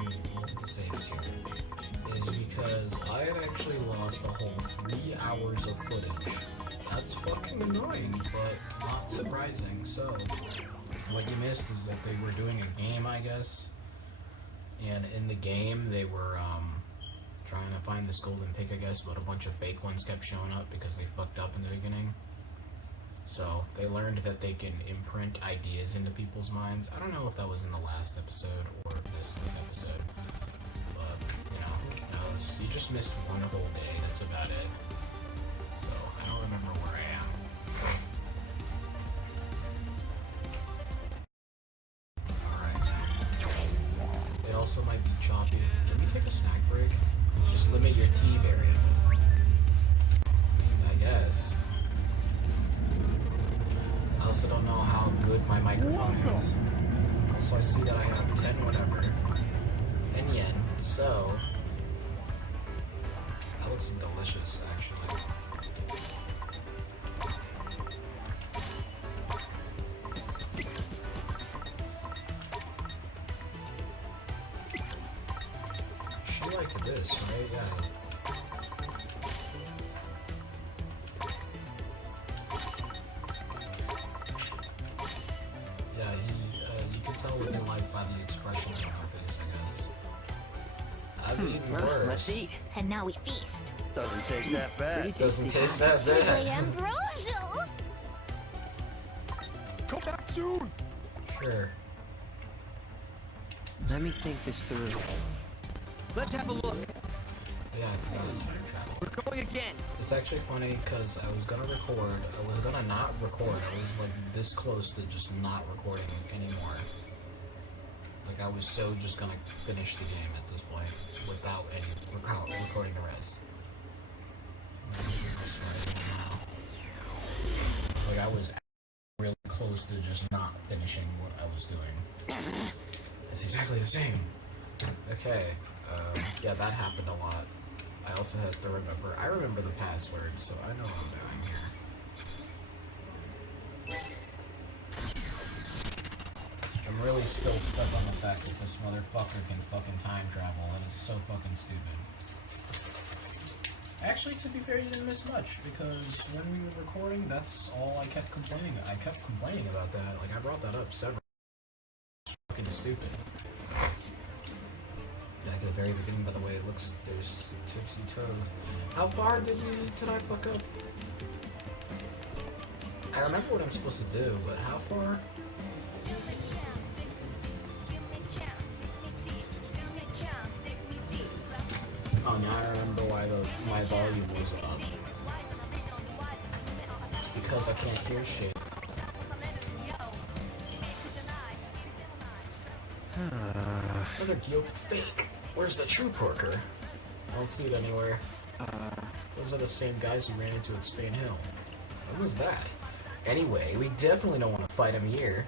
fucking saves here is because I had actually lost a whole 3 hours of footage. That's fucking annoying, but not surprising. So, what you missed is that they were doing a game, I guess. And in the game, they were, trying to find this golden pig, I guess, but a bunch of fake ones kept showing up because they fucked up in the beginning. So, they learned that they can imprint ideas into people's minds. I don't know if that was in the last episode or if this episode. But, you know, who knows? You just missed one whole day, that's about it. So, I don't remember where I am. Alright. It also might be choppy. Can we take a snack break? Just limit your tea area. I guess. I also don't know how good my microphone is. Also, I see that I have 10 whatever. And yen, so... That looks delicious, actually. She liked this, right? Yeah. By the expressions on her face, I guess. I've eaten worse. Let's eat. And now we feast. Doesn't taste that bad. Doesn't taste that bad. Ambrosial. Come back soon. Sure. Let me think this through. Let's have a look. Yeah, I forgot it's time travel. We're going again. It's actually funny because I was gonna record. I was gonna not record. I was like this close to just not recording anymore. Like, I was so just gonna finish the game at this point without recording the rest. Like, I was really close to just not finishing what I was doing. It's exactly the same. Okay, yeah, that happened a lot. I also had to remember. I remember the password, so I know what I'm doing here. I'm really still stuck on the fact that this motherfucker can fucking time travel. That is so fucking stupid. Actually, to be fair, you didn't miss much, because when we were recording, that's all I kept complaining. I kept complaining about that. Like, I brought that up several. It's fucking stupid. Back at the very beginning, by the way, it looks, there's tipsy toes. How far did I fuck up? I remember what I'm supposed to do, but how far? Oh, now I remember why my volume was up. It's because I can't hear shit. Another guilty fake. Where's the true porker? I don't see it anywhere. Those are the same guys we ran into at Spain Hill. What was that? Anyway, we definitely don't want to fight him here.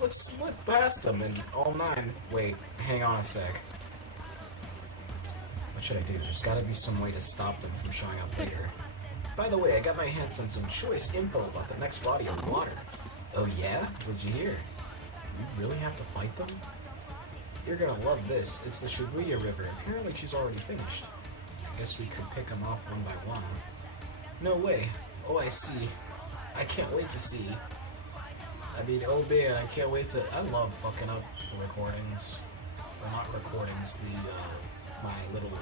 Let's slip past him in all 9. Wait, hang on a sec. What should I do? There's gotta be some way to stop them from showing up later. By the way, I got my hands on some choice info about the next body of water. Oh yeah? What'd you hear? We really have to fight them? You're gonna love this. It's the Shibuya River. Apparently she's already finished. I guess we could pick them off one by one. No way. Oh, I see. I can't wait to see. I mean, oh man, I can't wait to... I love fucking up the recordings. Or not recordings, my little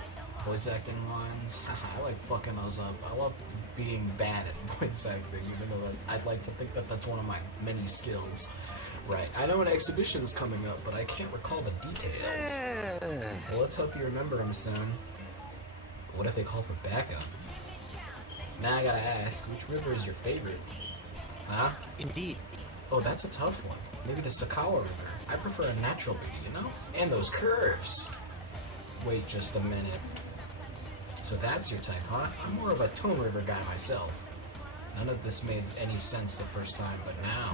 voice acting lines. I like fucking those up. I love being bad at voice acting, even though I'd like to think that that's one of my many skills. Right, I know an exhibition's coming up, but I can't recall the details. Well, let's hope you remember them soon. What if they call for backup? Now I gotta ask, which river is your favorite? Huh? Indeed. Oh, that's a tough one. Maybe the Sakawa River. I prefer a natural beauty, you know? And those curves! Wait just a minute. So that's your type, huh? I'm more of a Tone River guy myself. None of this made any sense the first time, but now...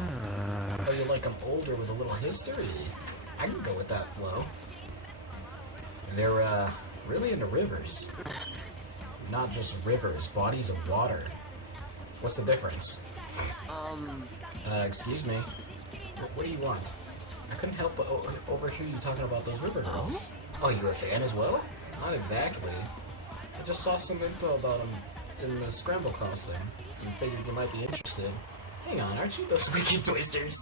Oh, you like them older with a little history? I can go with that flow. They're, really into rivers. Not just rivers, bodies of water. What's the difference? Excuse me. What do you want? I couldn't help but overhear you talking about those river girls. Oh, you're a fan as well? Not exactly. I just saw some info about him in the Scramble Crossing and figured you might be interested. Hang on, aren't you those wicked twisters?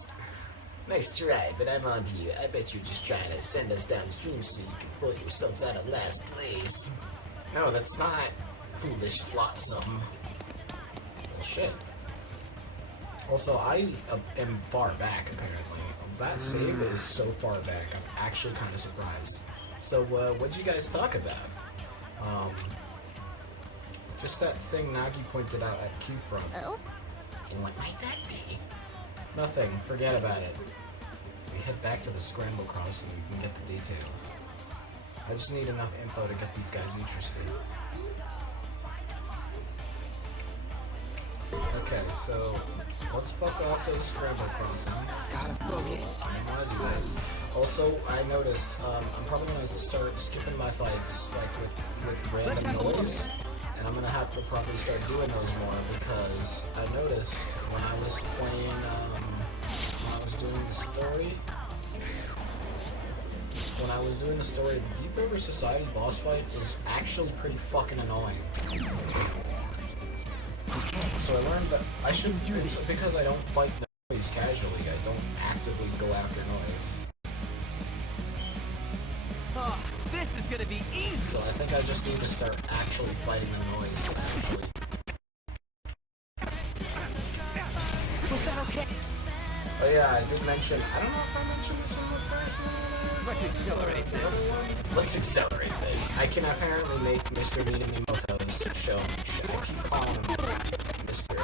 Nice try, but I'm on to you. I bet you're just trying to send us downstream so you can float yourselves out of last place. No, that's not. Foolish flotsam. Well, shit. Also, I am far back, apparently. That save is so far back, I'm actually kind of surprised. So, what'd you guys talk about? Just that thing Nagi pointed out at Q-Front. Oh? And what might that be? Nothing. Forget about it. We head back to the Scramble Crossing and we can get the details. I just need enough info to get these guys interested. Okay, so let's fuck off to the Scramble Crossing. Gotta focus. I don't want to do that. Also, I noticed I'm probably gonna start skipping my fights like with random noise, and I'm gonna have to probably start doing those more because I noticed when I was playing, when I was doing the story, the Deep River Society boss fight is actually pretty fucking annoying. So I learned that I shouldn't do this because I don't fight noise casually. I don't actively go after noise. Oh, this is gonna be easy. So I think I just need to start actually fighting the noise. Actually. Was that okay? Oh yeah, I did mention. I don't know if I mentioned this in the first one. Let's accelerate this. Let's accelerate this. I can apparently make Mr. Minamimoto's show. I keep calling him Mr.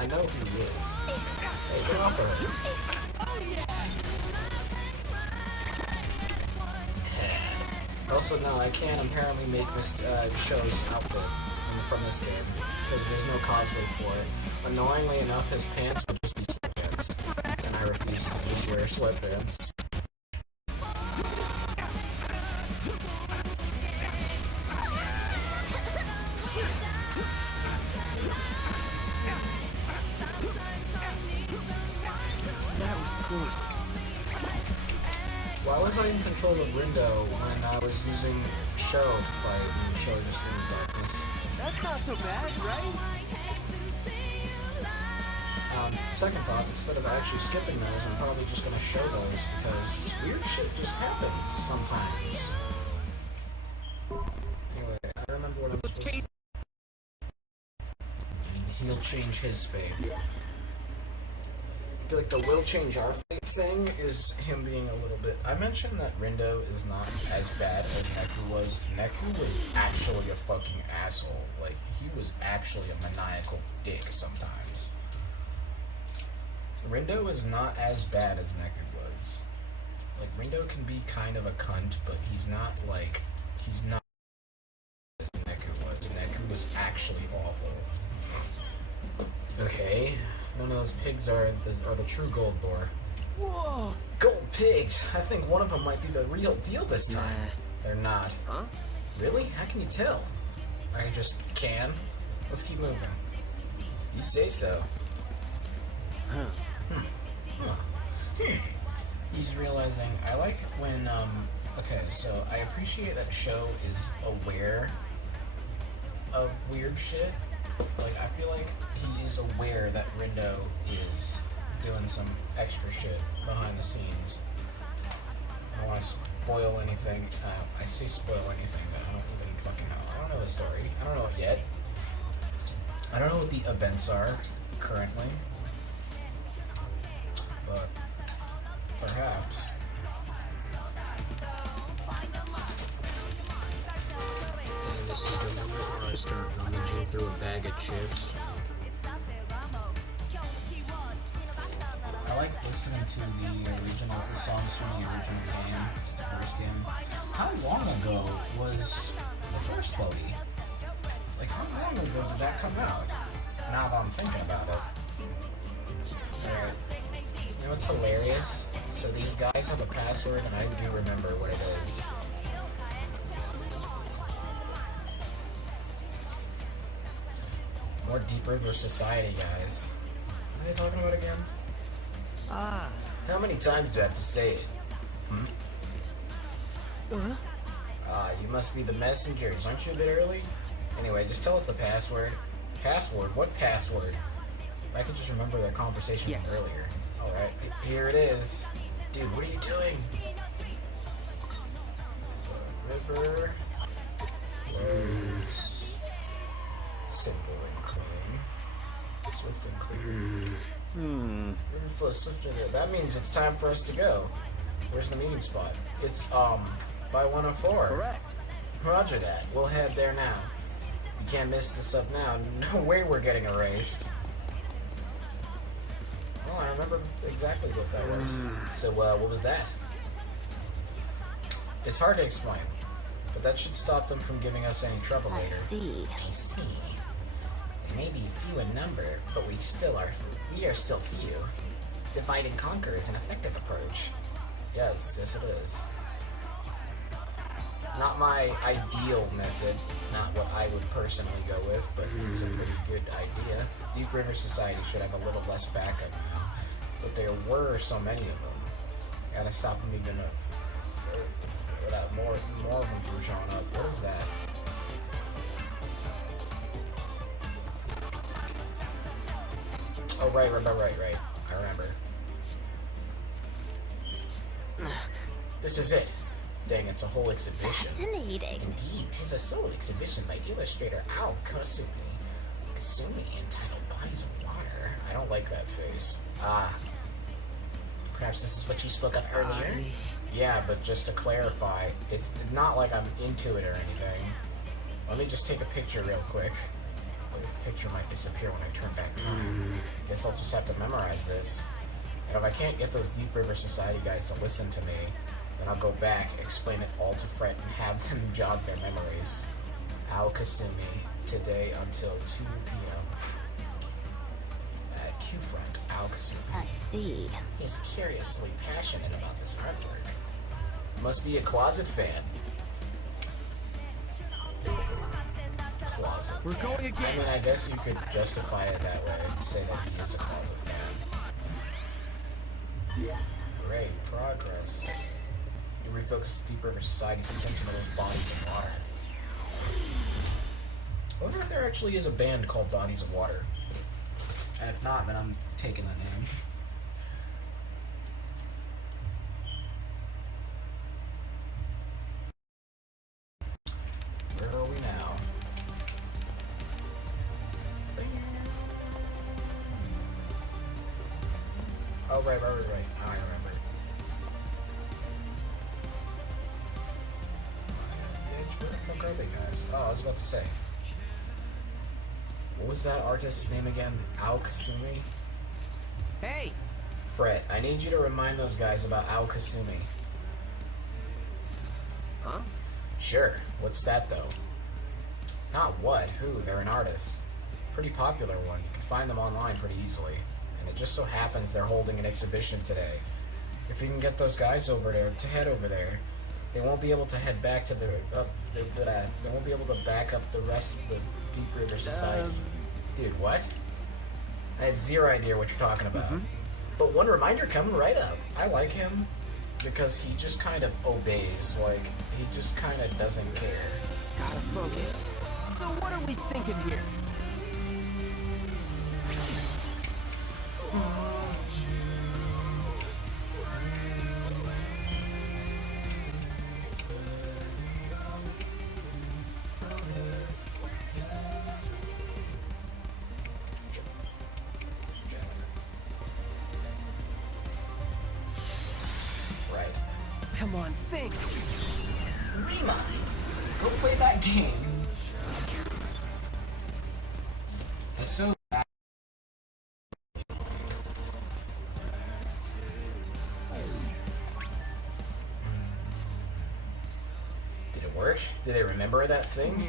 I know who he is. Hey, get off of her. Also, no, I can't apparently make Show's outfit from this game because there's no cosplay for it. Annoyingly enough, his pants would just be sweatpants, and I refuse to just wear sweatpants. That was close. Why was I in control of Rindo when I was using Show to fight and Show just in the darkness? That's not so bad, right? Second thought, instead of actually skipping those, I'm probably just gonna show those because weird shit just happens sometimes. Anyway, I remember what I'm supposed to do. He'll change his fate. I feel like the will change our fate thing is him being a little bit... I mentioned that Rindo is not as bad as Neku was. Neku was actually a fucking asshole. Like, he was actually a maniacal dick sometimes. Rindo is not as bad as Neku was. Like, Rindo can be kind of a cunt, but he's not like... He's not as Neku was. Neku was actually awful. Okay. None of those pigs are the true gold boar. Whoa! Gold pigs! I think one of them might be the real deal this time. Nah. They're not. Huh? Really? How can you tell? I just can. Let's keep moving. You say so. Huh. He's realizing, I like when, okay, so I appreciate that Sho is aware of weird shit. Like, I feel like he is aware that Rindo is doing some extra shit behind the scenes. I don't want to spoil anything. I say spoil anything, but I don't even fucking know. I don't know the story. I don't know it yet. I don't know what the events are currently. But perhaps. And this is the moment where I start rummaging through a bag of chips. I like listening to the songs from the original game, the first game. How long ago was the first Floaty? Like, how long ago did that come out? Now that I'm thinking about it. Alright. You know what's hilarious? So these guys have a password, and I do remember what it is. More Deep River Society guys. What are they talking about again? Ah. How many times do I have to say it? Ah, you must be the messengers. Aren't you a bit early? Anyway, just tell us the password. Password? What password? I could just remember their conversation from earlier. Alright, here it is. Dude, what are you doing? The river flows simple and clean. Swift and clean. River flows swift and clean. That means it's time for us to go. Where's the meeting spot? It's, by 104. Correct. Roger that. We'll head there now. We can't mess this up now. No way we're getting erased. Oh, I remember exactly what that was. So, what was that? It's hard to explain, but that should stop them from giving us any trouble later. I see. They may be few in number, but we are still few. Divide and conquer is an effective approach. Yes, it is. Not my ideal method, not what I would personally go with, but it's a pretty good idea. Deep River Society should have a little less backup now, but there were so many of them. Gotta stop them even more of them from showing up. What is that? Oh, right. I remember. This is it. Dang, it's a whole exhibition. Fascinating. Indeed, 'tis a solo exhibition by illustrator Al Kasumi, entitled Bodies of Water. I don't like that face. Ah. Perhaps this is what you spoke of earlier? Yeah, but just to clarify, it's not like I'm into it or anything. Let me just take a picture real quick. The picture might disappear when I turn back time. Guess I'll just have to memorize this. And if I can't get those Deep River Society guys to listen to me, then I'll go back, explain it all to Fred, and have them jog their memories. Al Kasumi, today until 2 p.m. At Q-Front, Al Kasumi. I see. He's curiously passionate about this artwork. Must be a closet fan. Closet. We're going again. I mean, I guess you could justify it that way and say that he is a closet fan. Great progress. You refocus Deep River Society's attention to those bodies of water. I wonder if there actually is a band called Bodies of Water. And if not, then I'm taking the name. Where are we now? Oh, right. Now I remember. Where the fuck are they, guys? Oh, I was about to say. What was that artist's name again? Al Kasumi? Hey! Fred, I need you to remind those guys about Al Kasumi. Huh? Sure. What's that, though? Not what, who. They're an artist. Pretty popular one. You can find them online pretty easily. And it just so happens they're holding an exhibition today. If you can get those guys over there to head over there, they won't be able to head back to they won't be able to back up the rest of the Deep River Society. Dude, what? I have zero idea what you're talking about. But one reminder coming right up. I like him because he just kind of obeys. Like, he just kind of doesn't care. Gotta focus. So what are we thinking here? Right. Come on, think! Remind. Go play that game. It's so bad. Did it work? Did they remember that thing?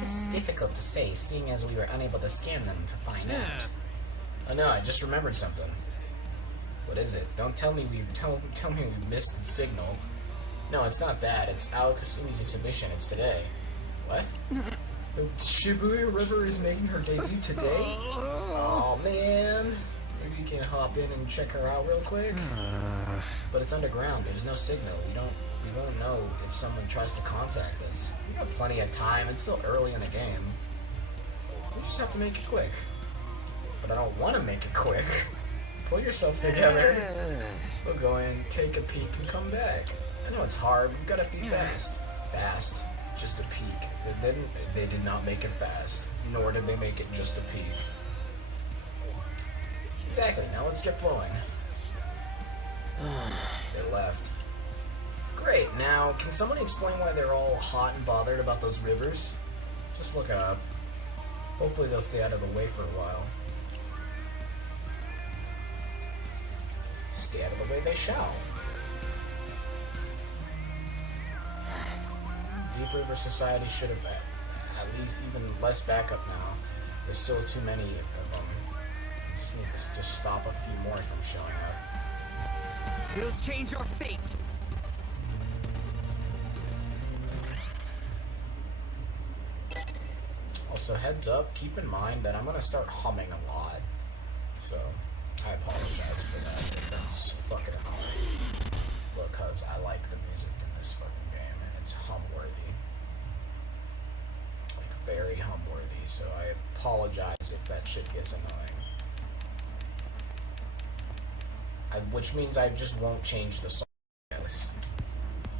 It's difficult to say, seeing as we were unable to scan them to find out. Oh no, I just remembered something. What is it? Don't tell me we missed the signal. No, it's not that. It's Al Kasumi's exhibition. It's today. What? The Shibuya River is making her debut today? Oh man. Maybe you can hop in and check her out real quick. But it's underground. There's no signal. We we won't know if someone tries to contact us. We have plenty of time. It's still early in the game. We just have to make it quick. But I don't want to make it quick. Pull yourself together. We'll go in, take a peek, and come back. I know it's hard. We've got to be fast. Fast. Just a peek. They did not make it fast. Nor did they make it just a peek. Exactly. Now let's get flowing. They left. Great. Now, can someone explain why they're all hot and bothered about those rivers? Just look it up. Hopefully they'll stay out of the way for a while. Stay out of the way they shall. Deep River Society should have at least even less backup now. There's still too many of them. Just need to just stop a few more from showing up. It'll change our fate. Also, heads up, keep in mind that I'm gonna start humming a lot. So, I apologize for that if that's fucking annoying. Because I like the music in this fucking game and it's hum-worthy. Like, very hum-worthy, so I apologize if that shit gets annoying. Which means I just won't change the song, I guess.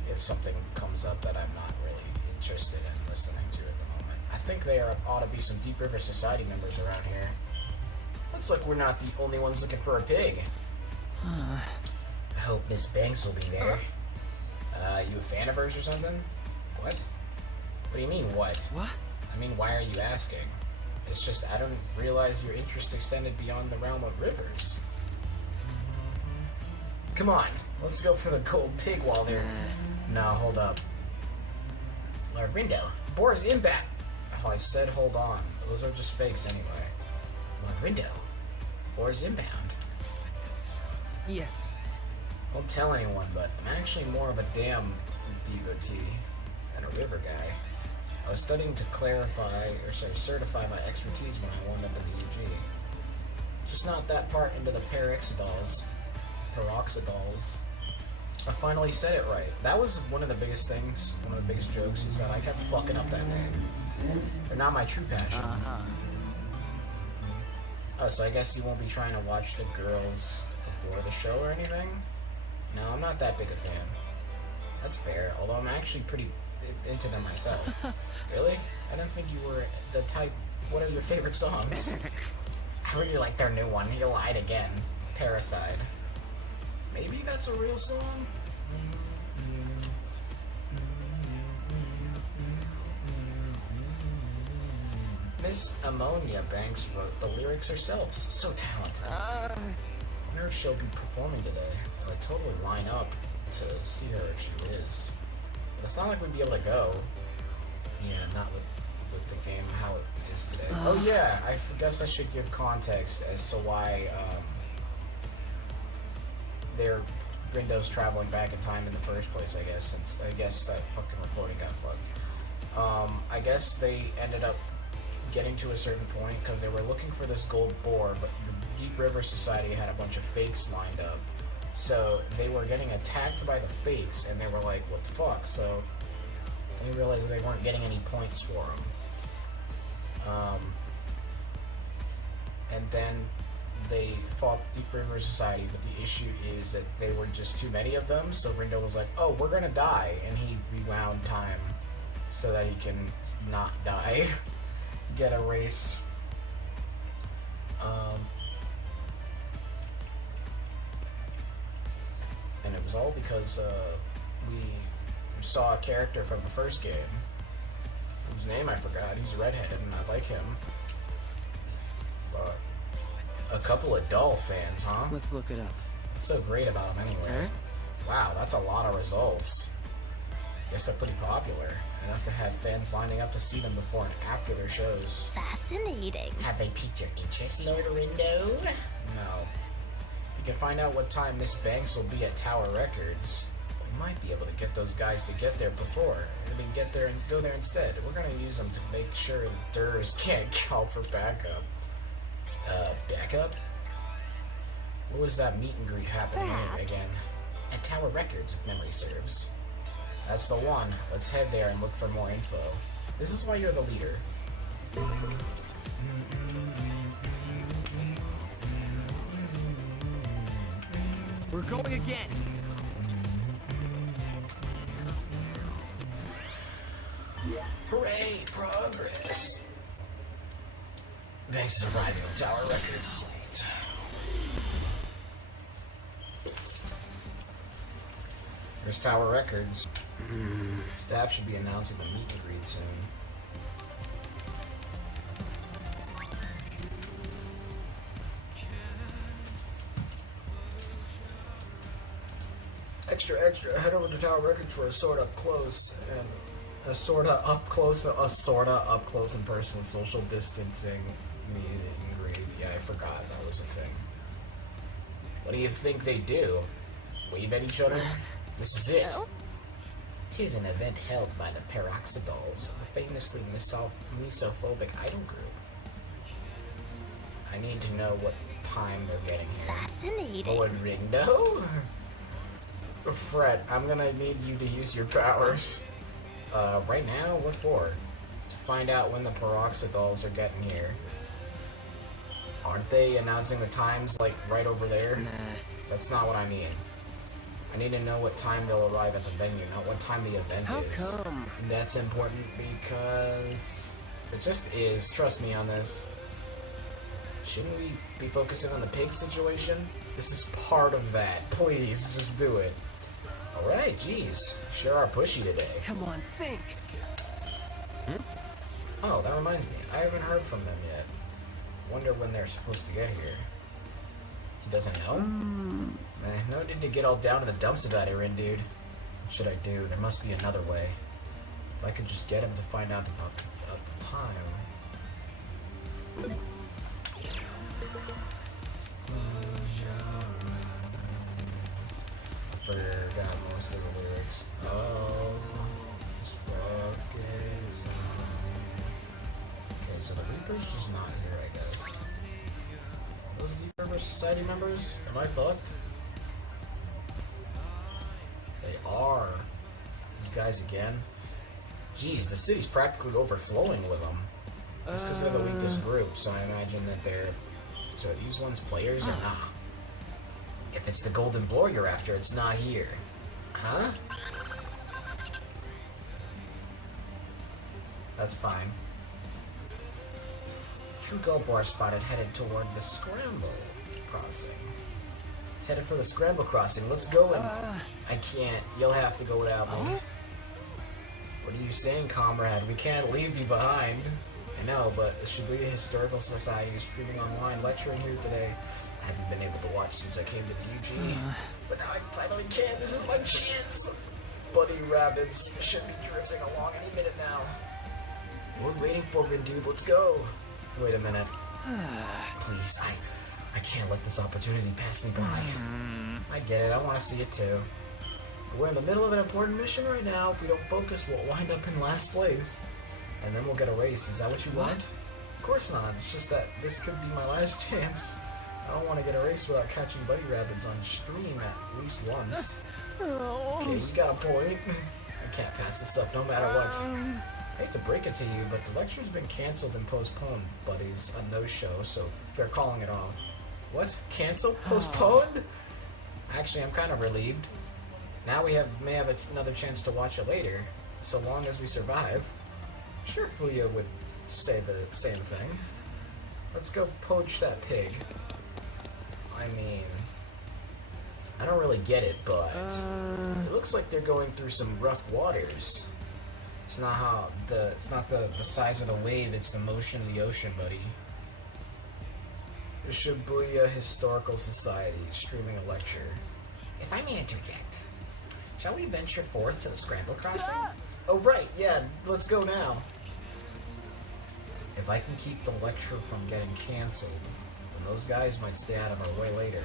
If something comes up that I'm not really interested in listening to at the moment. I think there ought to be some Deep River Society members around here. Looks like we're not the only ones looking for a pig. I hope Miss Banks will be there. You a fan of hers or something? What? What do you mean, what? What? I mean, why are you asking? It's just, I don't realize your interest extended beyond the realm of rivers. Come on, let's go for the gold pig while they're... No, hold up. Lord Rindo, Boar's inbound. Oh, I said hold on. Those are just fakes anyway. Lord Rindo, Boar's inbound. Yes. Won't tell anyone, but I'm actually more of a dam devotee than a river guy. I was studying to certify my expertise when I wound up in the UG. Just not that part into the peroxidals. I finally said it right. That was one of the biggest things, one of the biggest jokes, is that I kept fucking up that name. They're not my true passion. Oh, so I guess you won't be trying to watch the girls before the show or anything? No, I'm not that big a fan. That's fair, although I'm actually pretty into them myself. Really? I didn't think you were the type... What are your favorite songs? I really like their new one. He lied again. Parasite. Maybe that's a real song? Miss Ammonia Banks wrote the lyrics herself. So talented. I wonder if she'll be performing today. I would totally line up to see her if she is. But it's not like we'd be able to go. Yeah, not with the game how it is today. Oh yeah, I guess I should give context as to why Grindo's traveling back in time in the first place, I guess, since I guess that fucking recording got fucked. I guess they ended up getting to a certain point because they were looking for this gold boar, but the Deep River Society had a bunch of fakes lined up. So they were getting attacked by the fakes, and they were like, what the fuck? So they realized that they weren't getting any points for them. And then they fought Deep River Society, but the issue is that they were just too many of them, so Rindo was like, oh, we're gonna die, and he rewound time so that he can not die. Get a race. And it was all because we saw a character from the first game, whose name I forgot. He's redheaded, and I like him. But a couple of Doll fans, huh? Let's look it up. What's so great about him anyway? Wow, that's a lot of results. Guess they're pretty popular. Enough to have fans lining up to see them before and after their shows. Fascinating. Have they piqued your interest, Lord Rindo? No. You can find out what time Miss Banks will be at Tower Records. We might be able to get those guys to get there before. I mean, get there and go there instead. We're gonna use them to make sure the DRS can't call for backup. Backup? What was that meet and greet happening Perhaps. again? At Tower Records, if memory serves. That's the one. Let's head there and look for more info. This is why you're the leader. We're going again. Hooray! Progress! Thanks to arriving on Tower Records. Here's Tower Records. Staff should be announcing the meet and greet soon. Extra, extra, head over to Tower Records for a sorta up close and personal social distancing meet and greet. Yeah, I forgot that was a thing. What do you think they do? Wave at each other? This is it. Oh? Tis an event held by the Peroxidals, a famously misophobic idol group. I need to know what time they're getting here. Fascinating. Lord Ringo? Fred, I'm gonna need you to use your powers. Right now? What for? To find out when the Peroxidals are getting here. Aren't they announcing the times, like, right over there? Nah. That's not what I mean. I need to know what time they'll arrive at the venue, not what time the event How is. come? That's important because it just is. Trust me on this. Shouldn't we be focusing on the pig situation? This is part of that. Please, just do it. Alright, geez. Sure are pushy today. Come on, think. Oh, that reminds me. I haven't heard from them yet. Wonder when they're supposed to get here. He doesn't know? No need to get all down in the dumps about it, Rin, dude. What should I do? There must be another way. If I could just get him to find out about the time. Forgot most of the lyrics. Oh, this fucking song. Okay, so the Reaper's just not here, I guess. Are those Deep River Society members? Am I fucked? They are. These guys again. Jeez, the city's practically overflowing with them. That's because they're the weakest group, so I imagine that they're... So are these ones players or not? If it's the Golden Bloor you're after, it's not here. Huh? That's fine. True Gold Bar spotted headed toward the Scramble Crossing. It's headed for the Scramble Crossing. Let's go and... I can't. You'll have to go without me. What are you saying, comrade? We can't leave you behind. I know, but the Shibuya Historical Society is streaming online, lecturing here today. I haven't been able to watch since I came to the UG, but now I finally can. This is my chance. Buddy Rabbits should be drifting along any minute now. What are we waiting for, good dude? Let's go. Wait a minute. Please, I can't let this opportunity pass me by. I get it. I want to see it too. But we're in the middle of an important mission right now. If we don't focus, we'll wind up in last place. And then we'll get a race. Is that what you want? Of course not. It's just that this could be my last chance. I don't want to get a race without catching Buddy Rabbits on stream at least once. Okay, you got a point. I can't pass this up no matter what. I hate to break it to you, but the lecture's been canceled and postponed, buddies. A no-show, so they're calling it off. What? Canceled? Postponed? Actually, I'm kind of relieved. Now we may have another chance to watch it later, so long as we survive. Sure, Fuya would say the same thing. Let's go poach that pig. I mean, I don't really get it, but it looks like they're going through some rough waters. It's not the size of the wave, it's the motion of the ocean, buddy. The Shibuya Historical Society streaming a lecture. If I may interject, shall we venture forth to the Scramble Crossing? Oh right, yeah, let's go now. If I can keep the lecture from getting cancelled, then those guys might stay out of our way later.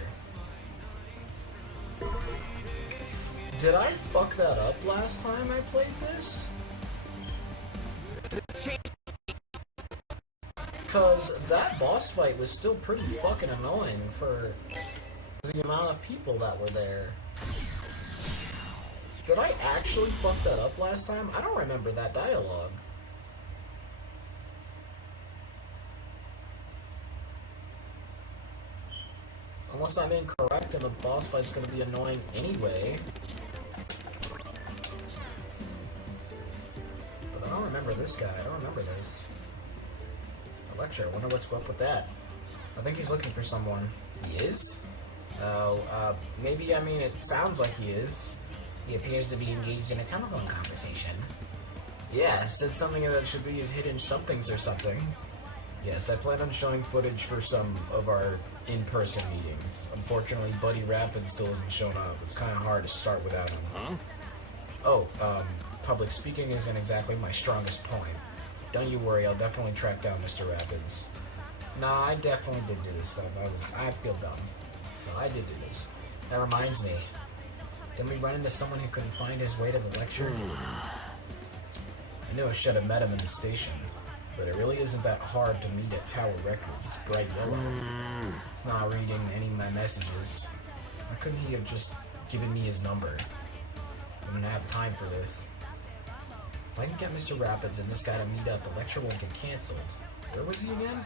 Did I fuck that up last time I played this? Because that boss fight was still pretty fucking annoying for the amount of people that were there. Did I actually fuck that up last time? I don't remember that dialogue. Unless I'm incorrect and the boss fight's gonna be annoying anyway. But I don't remember this guy. I don't remember this. A lecture. I wonder what's up with that. I think he's looking for someone. He is? Oh, maybe, I mean, it sounds like he is. He appears to be engaged in a telephone conversation. Yeah, said something that should be his hidden somethings or something. Yes, I plan on showing footage for some of our in-person meetings. Unfortunately, Buddy Rapid still hasn't shown up. It's kind of hard to start without him. Huh? Oh, public speaking isn't exactly my strongest point. Don't you worry, I'll definitely track down Mr. Rapids. Nah, I definitely did do this stuff. I feel dumb. So I did do this. That reminds me. Didn't we run into someone who couldn't find his way to the lecture? I knew I should have met him in the station. But it really isn't that hard to meet at Tower Records. It's bright yellow. It's not reading any of my messages. Why couldn't he have just given me his number? I didn't have time for this. If I can get Mr. Rapids and this guy to meet up, the lecture won't get cancelled. Where was he again?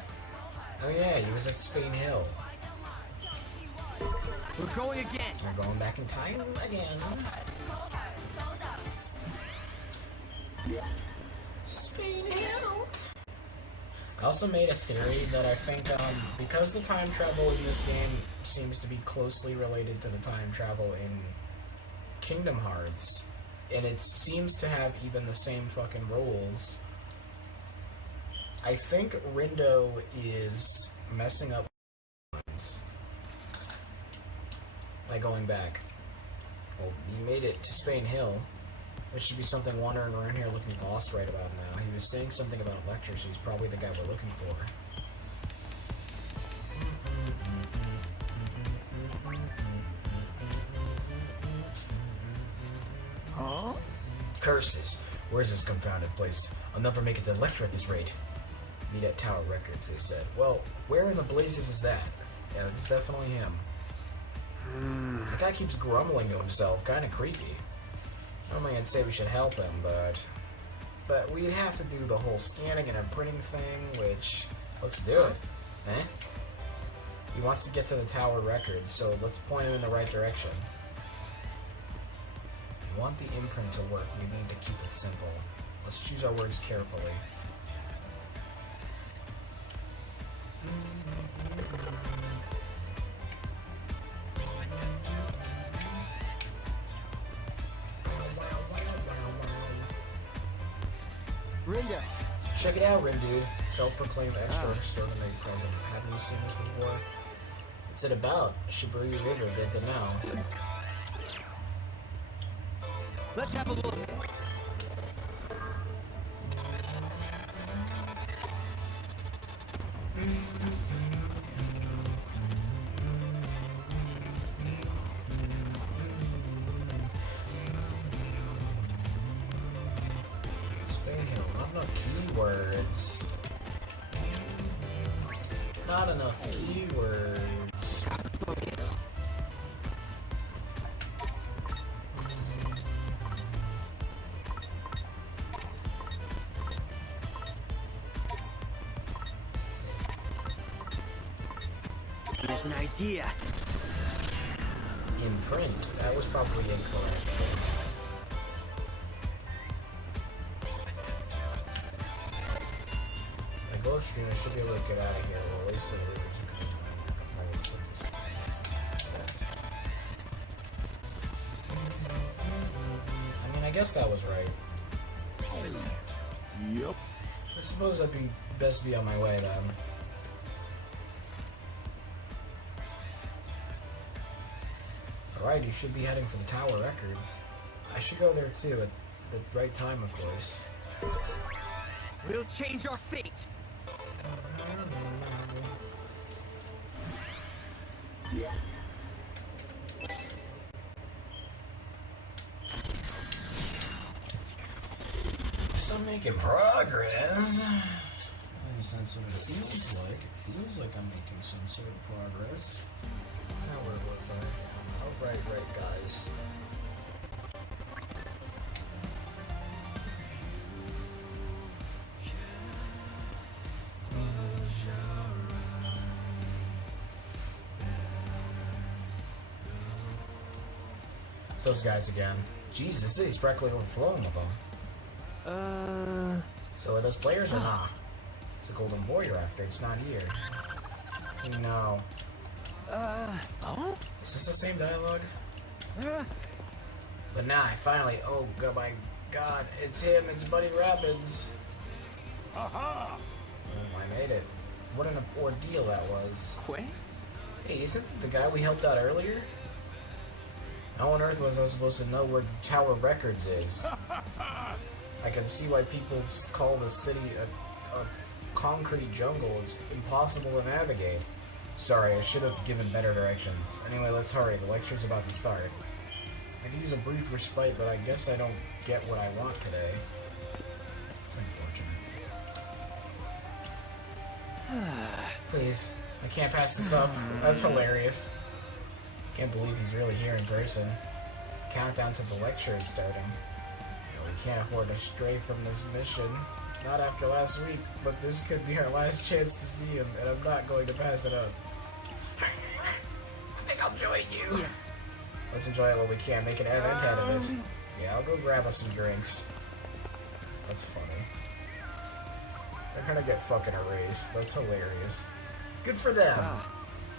Oh yeah, he was at Spain Hill. We're going again. We're going back in time again. Spain Hill. I also made a theory that I think, because the time travel in this game seems to be closely related to the time travel in Kingdom Hearts, and it seems to have even the same fucking rules, I think Rindo is messing up by going back. Well, he made it to Spain Hill. There should be something wandering around here looking lost right about now. He was saying something about a lecture, so he's probably the guy we're looking for. Huh? Curses. Where's this confounded place? I'll never make it to the lecture at this rate. Meet at Tower Records, they said. Well, where in the blazes is that? Yeah, it's definitely him. The guy keeps grumbling to himself, kinda creepy. Normally I'd say we should help him, but we'd have to do the whole scanning and imprinting thing, which, let's do it. Eh? He wants to get to the Tower Records, so let's point him in the right direction. If we want the imprint to work, we need to keep it simple. Let's choose our words carefully. Rinda. Check it out, Rindude. Self-proclaimed extraordinary president. Haven't you seen this before? What's it about? Shibuya River, good to know. Let's have a look. Keywords. Not enough keywords. There's an idea. Imprint. That was probably incorrect. Stream, I should be able to get out of here. Well, at least the rivers I mean, I guess that was right. Yep. I suppose I'd be best be on my way then. Alright, you should be heading for the Tower Records. I should go there too, at the right time, of course. We'll change our fate. Still making progress. That's what it feels like. It feels like I'm making some sort of progress. Now where was I? Oh, right, guys. It's those guys again. Jeez, this city's practically overflowing with them. So are those players or not? It's a golden boy you're after. It's not here. No. Oh? Is this the same dialogue? But now I finally. Oh my God! It's him. It's Buddy Rapids. Aha! Oh, I made it. What an ordeal that was. Wait. Hey, isn't that the guy we helped out earlier? How on earth was I supposed to know where Tower Records is? I can see why people call the city a concrete jungle. It's impossible to navigate. Sorry, I should have given better directions. Anyway, let's hurry. The lecture's about to start. I could use a brief respite, but I guess I don't get what I want today. It's unfortunate. Please, I can't pass this up. That's hilarious. Can't believe he's really here in person. Countdown to the lecture is starting. We can't afford to stray from this mission. Not after last week, but this could be our last chance to see him, and I'm not going to pass it up. I think I'll join you. Yes. Let's enjoy it while we can. Make an event out of it. Yeah, I'll go grab us some drinks. That's funny. They're gonna get fucking erased. That's hilarious. Good for them.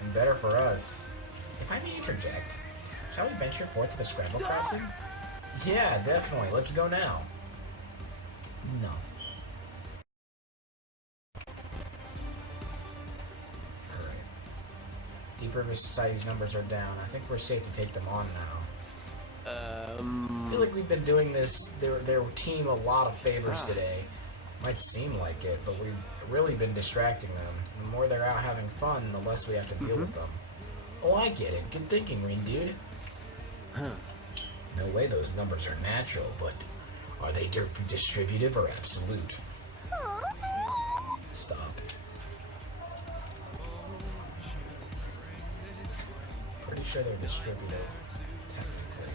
And better for us. If I may interject, shall we venture forth to the Scrabble Crossing? Yeah, definitely. Let's go now. No. Alright. Deep River Society's numbers are down. I think we're safe to take them on now. I feel like we've been doing this, their team a lot of favors today. Might seem like it, but we've really been distracting them. The more they're out having fun, the less we have to deal with them. Oh, I get it. Good thinking, Green Dude. No way those numbers are natural, but are they distributive or absolute? Stop. Pretty sure they're distributive, technically.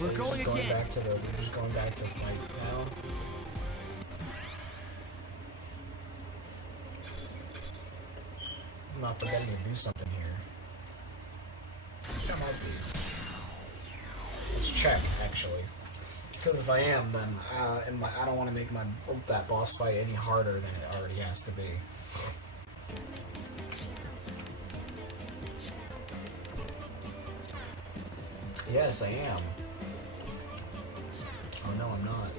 We're going again. We're just going back to fight now. I'm not forgetting to do something here. That might be. Let's check, actually. Because if I am, then I don't want to make that boss fight any harder than it already has to be. Yes, I am. Oh no, I'm not.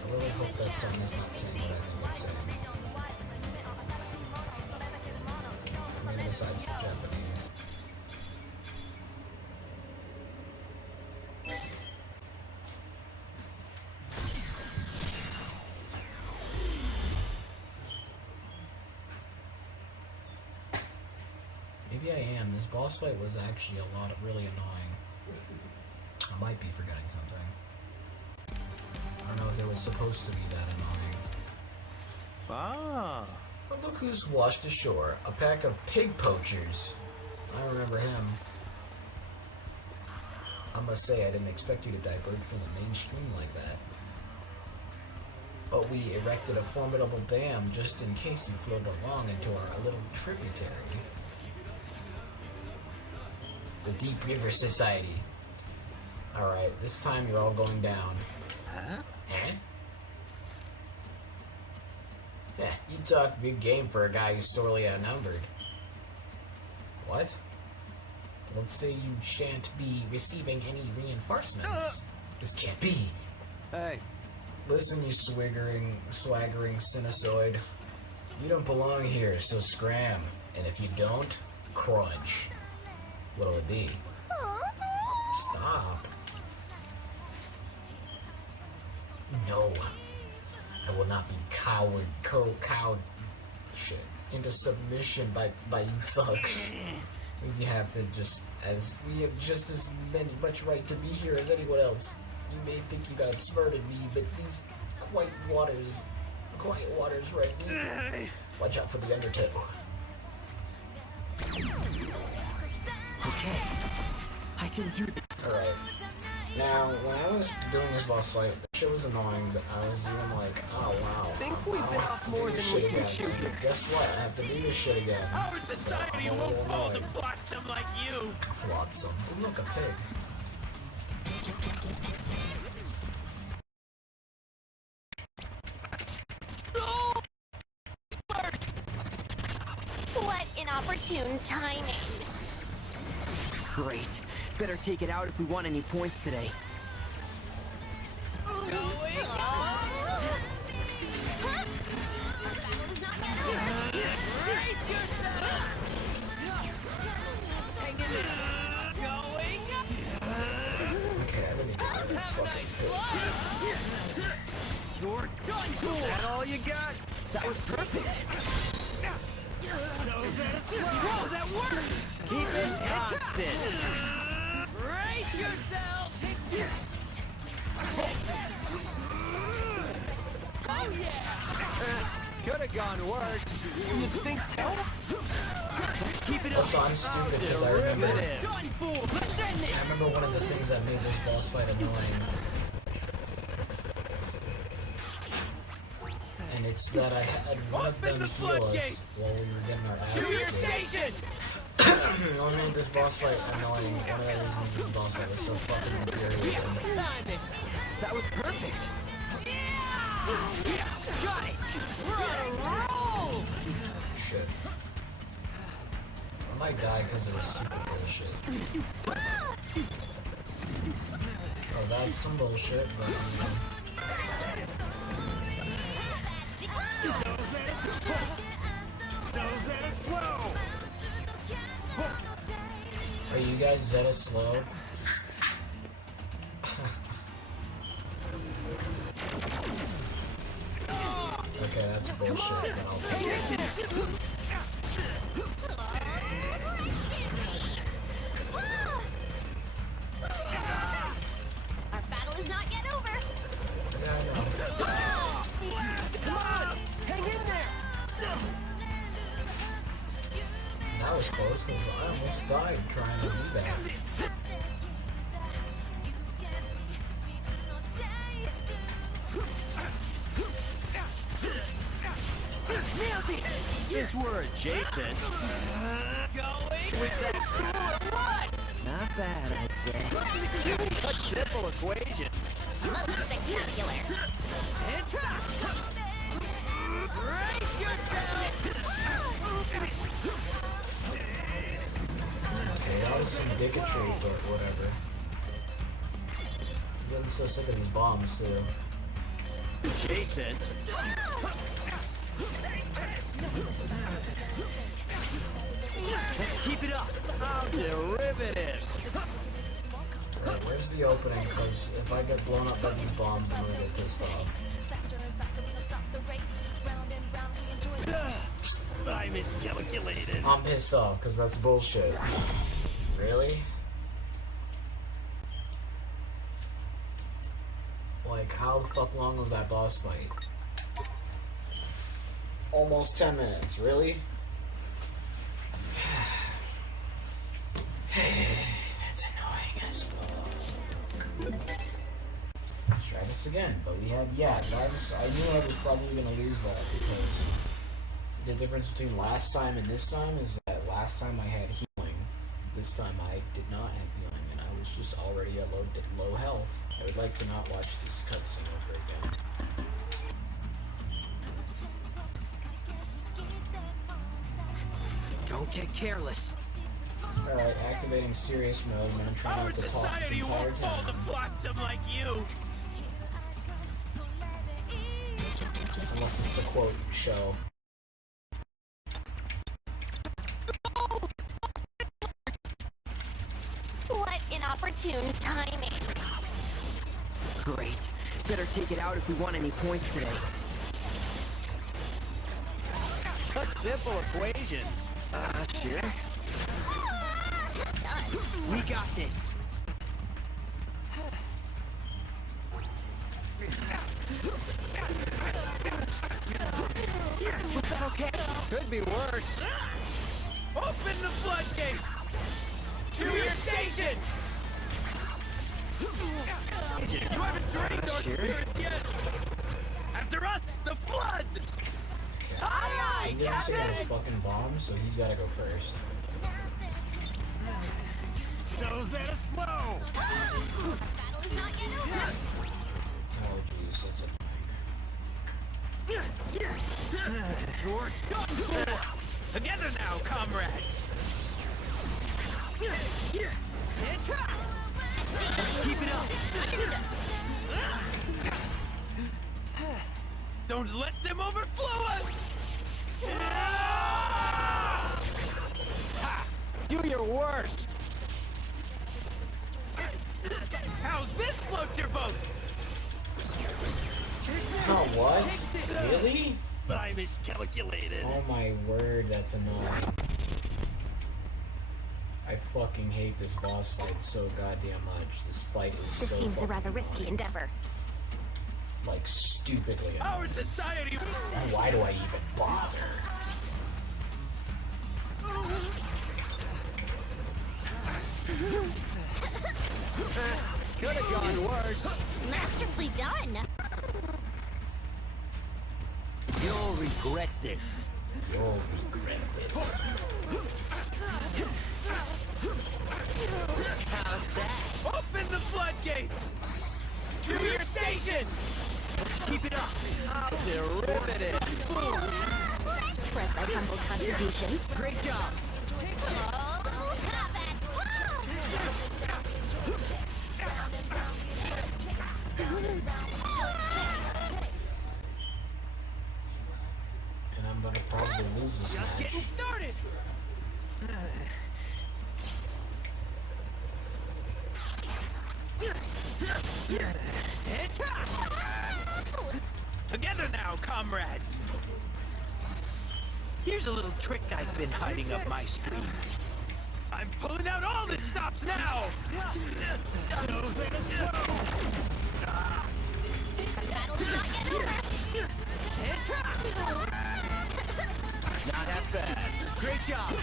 I really hope that song is not saying what I think it's saying. I mean, besides the Japanese. Maybe I am. This boss fight was actually really annoying. I might be forgetting something. I don't know if it was supposed to be that annoying. Ah. But look who's washed ashore. A pack of pig poachers. I remember him. I must say, I didn't expect you to diverge from the mainstream like that. But we erected a formidable dam just in case you flowed along into our little tributary. The Deep River Society. Alright, this time you're all going down. Huh? Eh? Yeah, you talk big game for a guy who's sorely outnumbered. What? Let's say you shan't be receiving any reinforcements. This can't be. Hey. Listen, you swaggering sinusoid. You don't belong here, so scram. And if you don't, crunch. What'll it be? Stop. No. I will not be cowed into submission by you thugs. We have just as much right to be here as anyone else. You may think you outsmarted me, but these quiet waters right here. Watch out for the undertow. Okay. I can do this. Alright. Now, when I was doing this boss fight, that shit was annoying, but I was even like, oh wow, Think we I'll bit have off to more do this than we shit can again. chew. And guess what? I have to do this shit again. Our So society I'm a won't little fall to annoyed. flotsam like you. Flotsam. Oh, look, a pig. What inopportune timing. Great. Better take it out if we want any points today. Okay, I didn't even get that fucking pig. You're done, fool! That all you got? That was perfect. Whoa, that worked! Keep it constant. Brace yourself! Oh yeah! Could have gone worse. You think so? Let's keep it up. Also, I'm stupid because I remember. Derivative. Done, fool! Let's end I this! remember one of the things that made this boss fight annoying. And it's that I had one of Open them the heal us floodgates! while we were getting our To your asses kicked. stations! What made this boss fight annoying? One of the reasons this boss fight was so fucking infuriating. Timing! That was perfect. Yes! Got it! We're on a roll! Shit. I might die because of this stupid bullshit. Oh, that's some bullshit, but are you guys Zeta slow? Okay, that's bullshit, but I'll take it. Our battle is not yet over. Yeah, I know. Come on! Hang in there! That was close because I almost died trying to do that. Nailed it. Since we're adjacent. Going with that fool or what? Not bad, I'd say. Such simple equations. Most spectacular. And try! Brace yourself! Okay, that was some bigotry, but whatever. I'm getting so sick of these bombs, too. Adjacent. Let's keep it up. How derivative. Right, where's the opening? Because if I get blown up by these bombs, I'm gonna get pissed off. I miscalculated. I'm pissed off because that's bullshit. Really? Like, how the fuck long was that boss fight? Almost 10 minutes, really? That's annoying as fuck. Let's try this again, but we had, yeah, but I knew I was probably gonna lose that because the difference between last time and this time is that last time I had healing, this time I did not have healing, and I was just already at low health. I would like to not watch this cutscene over again. Don't get careless. Alright, activating serious mode, and I'm trying Our not to talk the society entire won't fall to time. flotsam like you. Unless it's the quote show. What inopportune timing. Great. Better take it out if we want any points today. Such simple equations. Sure. We got this. Was that okay? Could be worse. Open the floodgates! To your stations! You haven't drained our spirits yet! After us, the flood! He didn't say that was fucking bomb, so he's gotta go first. So Zeta slow! Battle is not yet over. Oh jeez, that's You're done for! Together now, comrades! Let's keep it up! Don't let them overflow us! Do your worst! How's this float your boat? Oh, what? Really? I miscalculated. Oh my word, that's annoying. I fucking hate this boss fight so goddamn much. This fight is This so seems a fucking rather risky annoying. endeavor. Like, stupidly annoying. Our society... Why do I even bother? Could have gone worse. Masterfully done. You'll regret this. You'll regret this. How's that? Open the floodgates! To your stations! Let's keep it up. How derivative. Press our humble contribution. Great job. Oh, combat! And I'm gonna probably lose this Just getting match. started! Together now, comrades! Here's a little trick I've been hiding up my stream. I'm pulling out all the stops now! So Zeta slow! Battle is not yet over. Not half bad. Great job.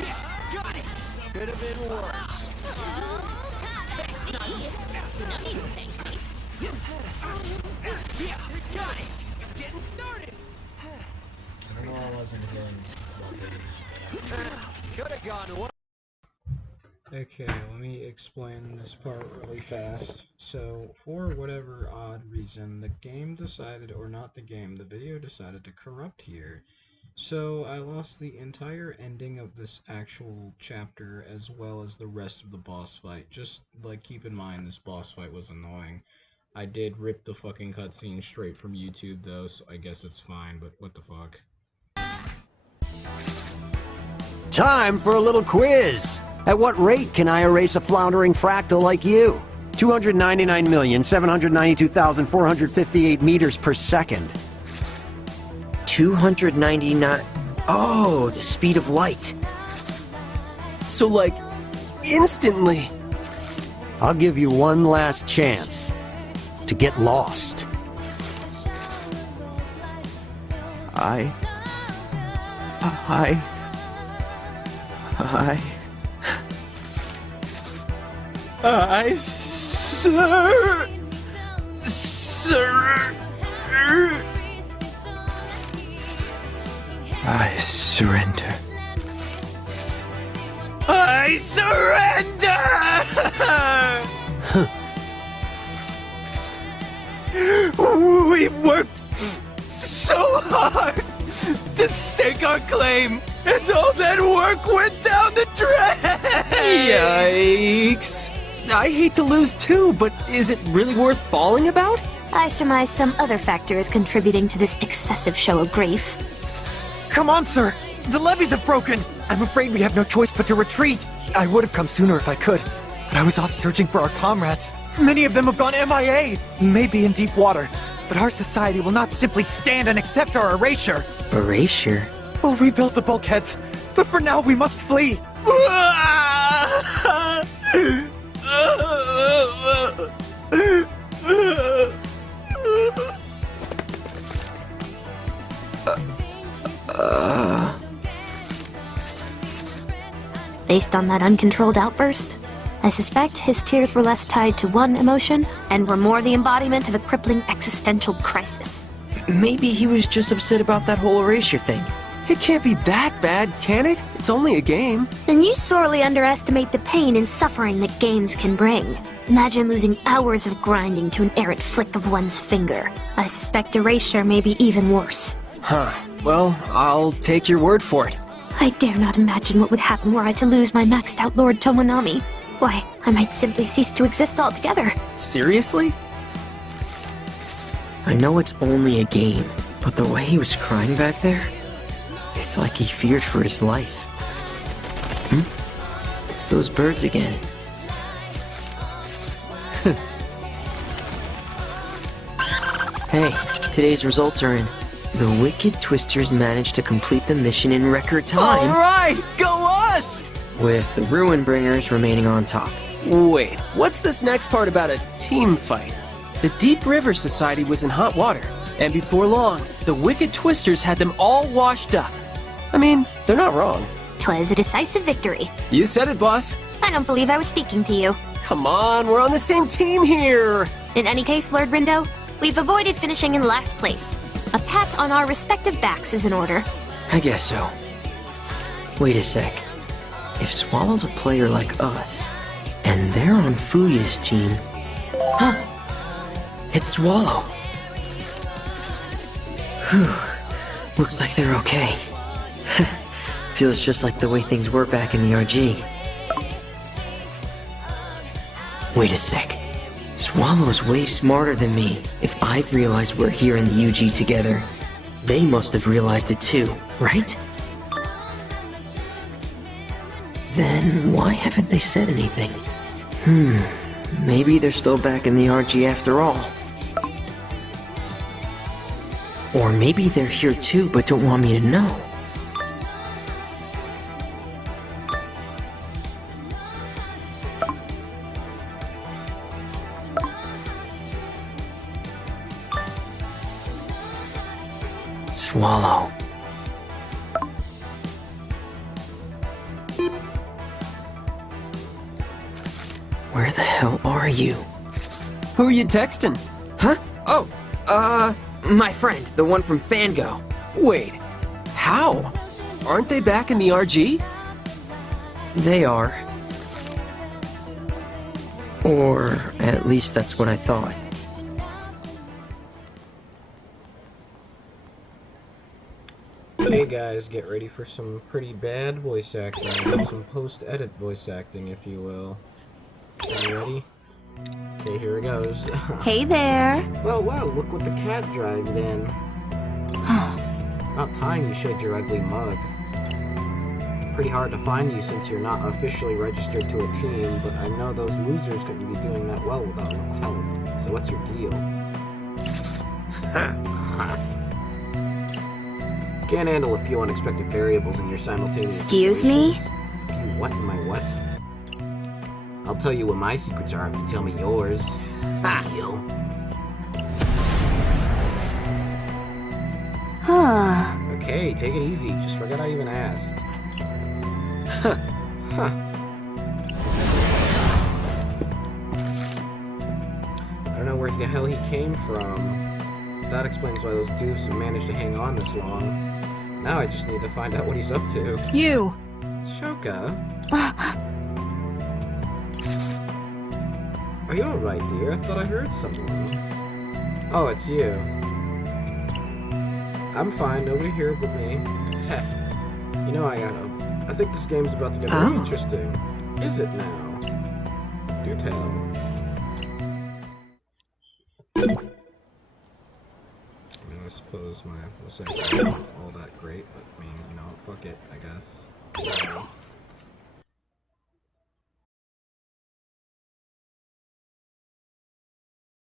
Yes, got it! Could have been worse. Oh, combat! You don't need to thank me. Yes, got it! Getting started! I don't know why I wasn't feeling well getting that, but Could have gone worse. Okay, let me explain this part really fast. So, for whatever odd reason, the game decided, or not the game, the video decided to corrupt here. So, I lost the entire ending of this actual chapter, as well as the rest of the boss fight. Just, like, keep in mind, this boss fight was annoying. I did rip the fucking cutscene straight from YouTube, though, so I guess it's fine, but what the fuck. Time for a little quiz! At what rate can I erase a floundering fractal like you? 299,792,458 meters per second. 299. Oh, the speed of light. So, like, instantly. I'll give you one last chance to get lost. I surrender. I surrender! We worked so hard to stake our claim, and all that work went down the drain! Yikes. I hate to lose too, but is it really worth bawling about? I surmise some other factor is contributing to this excessive show of grief. Come on, sir! The levees have broken! I'm afraid we have no choice but to retreat! I would have come sooner if I could, but I was off searching for our comrades. Many of them have gone MIA, maybe in deep water, but our society will not simply stand and accept our erasure. Erasure? We'll rebuild the bulkheads, but for now we must flee! Based on that uncontrolled outburst, I suspect his tears were less tied to one emotion and were more the embodiment of a crippling existential crisis. Maybe he was just upset about that whole erasure thing. It can't be that bad, can it? It's only a game. Then you sorely underestimate the pain and suffering that games can bring. Imagine losing hours of grinding to an errant flick of one's finger. I suspect erasure may be even worse. Huh. Well, I'll take your word for it. I dare not imagine what would happen were I to lose my maxed out Lord Tomonami. Why, I might simply cease to exist altogether. Seriously? I know it's only a game, but the way he was crying back there, it's like he feared for his life. It's those birds again. Hey, today's results are in. The Wicked Twisters managed to complete the mission in record time. Alright, go us! With the Ruin Bringers remaining on top. Wait, what's this next part about a team fight? The Deep River Society was in hot water, and before long, the Wicked Twisters had them all washed up. I mean, they're not wrong. 'Twas a decisive victory. You said it, boss. I don't believe I was speaking to you. Come on, we're on the same team here! In any case, Lord Rindo, we've avoided finishing in last place. A pat on our respective backs is in order. I guess so. Wait a sec. If Swallow's a player like us, and they're on Fuya's team... Huh! It's Swallow! Whew. Looks like they're okay. Feels just like the way things were back in the RG. Wait a sec. Swallow's way smarter than me. If I've realized we're here in the UG together, they must have realized it too, right? Then why haven't they said anything? Maybe they're still back in the RG after all. Or maybe they're here too but don't want me to know. Swallow. Where the hell are you? Who are you texting? Huh? Oh, my friend, the one from Fango. Wait, how? Aren't they back in the RG? They are. Or at least that's what I thought. Hey guys, get ready for some pretty bad voice acting, some post-edit voice acting, if you will. Are you ready? Okay, here it goes. Hey there. Whoa, look what the cat dragged in. About time you showed your ugly mug. Pretty hard to find you since you're not officially registered to a team, but I know those losers couldn't be doing that well without a little help. So what's your deal? Can't handle a few unexpected variables in your simultaneous Excuse me? situations. You what? My what? I'll tell you what my secrets are if you tell me yours. Deal. Huh. Okay, take it easy. Just forget I even asked. Huh. I don't know where the hell he came from. That explains why those dupes have managed to hang on this long. Now I just need to find out what he's up to. You! Shoka? Are you alright, dear? I thought I heard someone. Oh, it's you. I'm fine, nobody here but me. Heh. You know I think this game's about to get very interesting. Is it now? Do tell. I mean, I suppose my voice acting isn't all that great, but I mean, you know, fuck it, I guess.